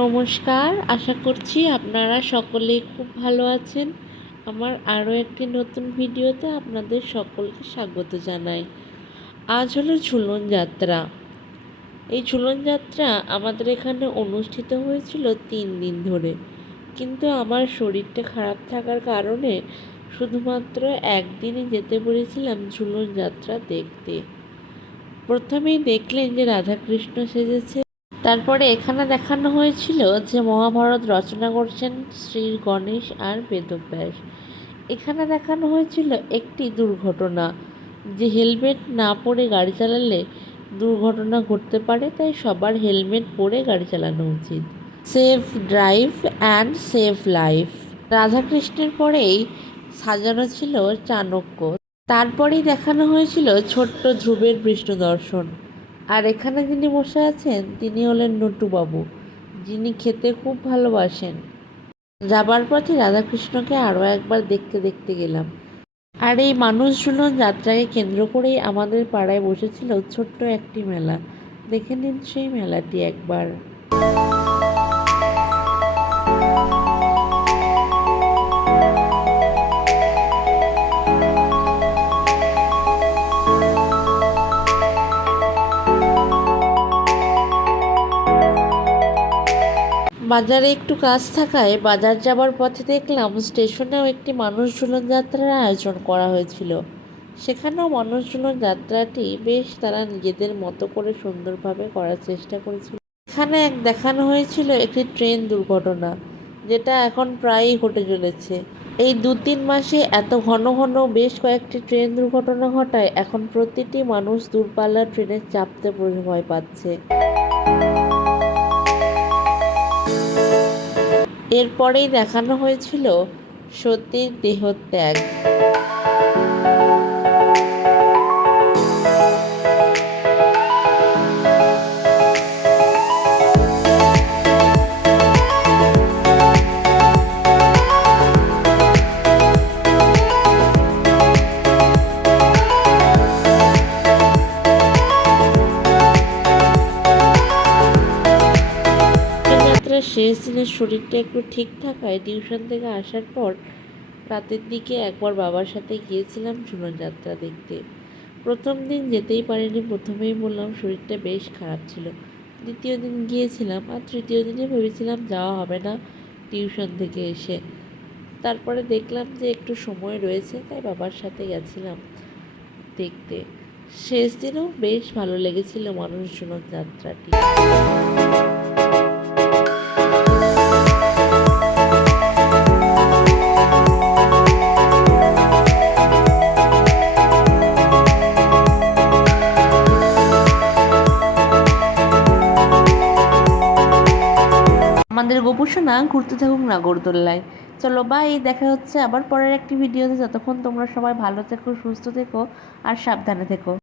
নমস্কার, আশা করছি আপনারা সকলেই খুব ভালো আছেন। আমার আরও একটি নতুন ভিডিওতে আপনাদের সকলকে স্বাগত জানাই। আজ হলো ঝুলন যাত্রা। এই ঝুলন যাত্রা আমাদের এখানে অনুষ্ঠিত হয়েছিল 3 দিন ধরে, কিন্তু আমার শরীরটা খারাপ থাকার কারণে শুধুমাত্র একদিনই যেতে পেরেছিলাম ঝুলন যাত্রা দেখতে। প্রথমেই দেখলেন যে রাধাকৃষ্ণ সেজেছে। তারপরে এখানে দেখানো হয়েছিল যে মহাভারত রচনা করছেন শ্রী গণেশ আর বেদব্যাস। এখানে দেখানো হয়েছিল একটি দুর্ঘটনা, যে হেলমেট না পরে গাড়ি চালালে দুর্ঘটনা ঘটতে পারে, তাই সবার হেলমেট পরে গাড়ি চালানো উচিত। Safe drive and safe life. রাধাকৃষ্ণের পরেই সাজানো ছিল চাণক্য। তারপরেই দেখানো হয়েছিল ছোট্ট ধ্রুবের বিষ্ণু দর্শন। আর এখানে যিনি বসে আছেন তিনি হলেন নটুবাবু, যিনি খেতে খুব ভালোবাসেন। যাবার পথে রাধাকৃষ্ণকে আরও একবার দেখতে গেলাম। আর এই মানুষ ঝুলন যাত্রাকে কেন্দ্র করেই আমাদের পাড়ায় বসেছিল ছোট্ট একটি মেলা। দেখে নিন সেই মেলাটি একবার। বাজারে একটু কাজ থাকায় বাজার যাবার পথে দেখলাম স্টেশনেও একটি মানুষ ঝুলন যাত্রার আয়োজন করা হয়েছিল। সেখানেও মানুষ ঝুলন যাত্রাটি বেশ তারা নিজেদের মতো করে সুন্দরভাবে করার চেষ্টা করেছিল। এখানে দেখানো হয়েছিল একটি ট্রেন দুর্ঘটনা, যেটা এখন প্রায়ই ঘটে চলেছে। এই 2-3 মাসে এত ঘন ঘন বেশ কয়েকটি ট্রেন দুর্ঘটনা ঘটায় এখন প্রতিটি মানুষ দূরপাল্লার ট্রেনে চাপতে ভয় পাচ্ছে। এরপরেই দেখানো হয়েছিল সতীর দেহত্যাগ। শেষ দিনের শরীরটা একটু ঠিক থাকায় টিউশন থেকে আসার পর রাতের দিকে একবার বাবার সাথে গিয়েছিলাম ঝুলন যাত্রা দেখতে। প্রথম দিন যেতেই পারিনি, প্রথমেই বললাম শরীরটা বেশ খারাপ ছিল। দ্বিতীয় দিন গিয়েছিলাম, আর তৃতীয় দিনে ভেবেছিলাম যাওয়া হবে না টিউশন থেকে এসে। তারপরে দেখলাম যে একটু সময় রয়েছে, তাই বাবার সাথে গেছিলাম দেখতে। শেষ দিনেও বেশ ভালো লেগেছিল মানুষ ঝুলন যাত্রাটি। আমাদের গোপুসোনা ঘুরতে থাকুক নাগরদোল্লায়। চলো বাই, দেখা হচ্ছে আবার পরের একটি ভিডিওতে। যতক্ষণ তোমরা সবাই ভালো থেকো, সুস্থ থেকো আর সাবধানে থেকো।